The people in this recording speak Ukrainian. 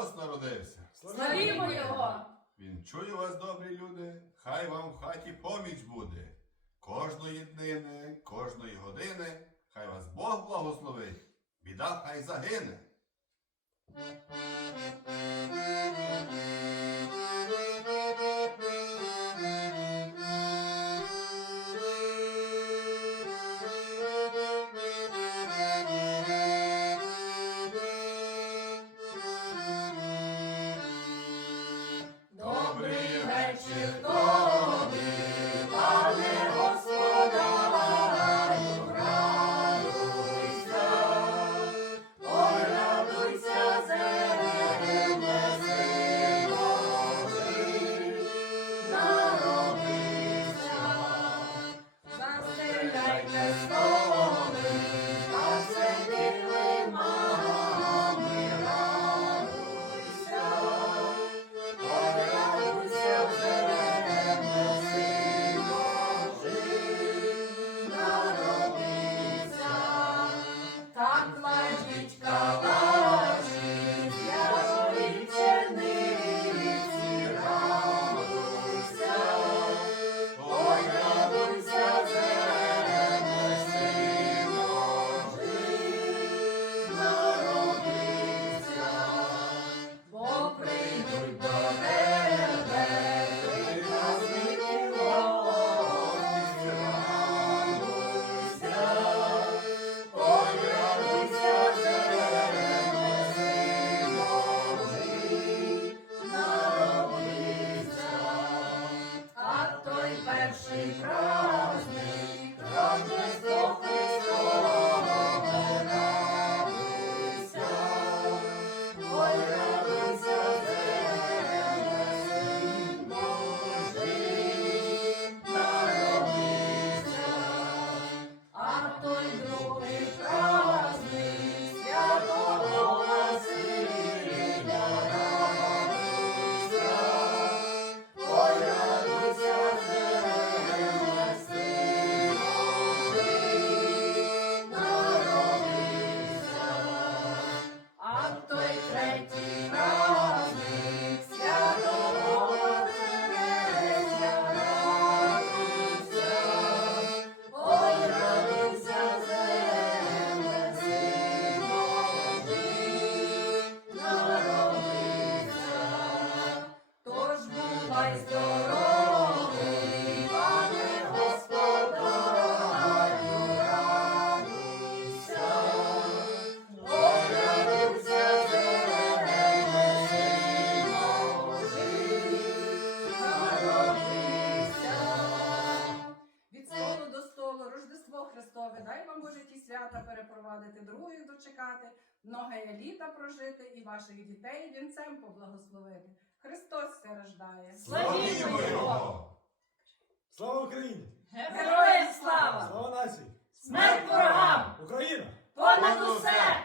Христос народився. Славімо Його! Він чує вас, добрі люди, хай вам в хаті поміч буде. Кожної днини, кожної години, хай вас Бог благословить, біда хай загине. Христове, дай вам Боже свята перепровадити, других дочекати, многое літа прожити і ваших дітей вінцем поблагословити. Христос все рождає. Славімо Його! Слава Україні! Героям слава! Слава нації! Смерть ворогам! Україна! Понад усе!